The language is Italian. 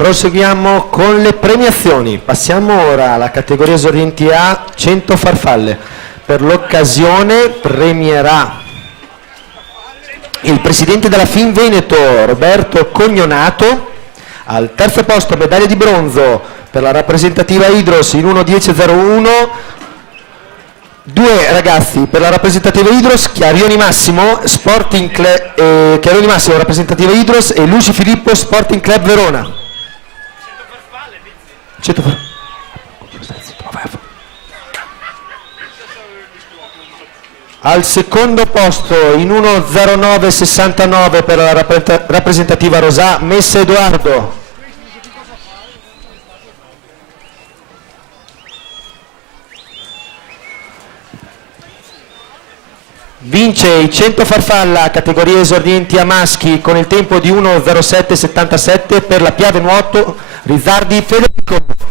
Proseguiamo con le premiazioni. Passiamo ora alla categoria esordienti A, 100 farfalle. Per l'occasione premierà il presidente della FIN Veneto, Roberto Cognonato. Al terzo posto medaglia di bronzo per la rappresentativa Idros in 1.10.01. Due ragazzi per la rappresentativa Idros, Chiarioni Massimo, Chiarioni Massimo rappresentativa Idros e Luci Filippo, Sporting Club Verona. Al secondo posto in 1.09.69 per la rappresentativa Rosà, Messa Edoardo. Vince i 100 farfalla categoria esordienti a maschi con il tempo di 1.07.77 per la Piave Nuoto Rizzardi Federico.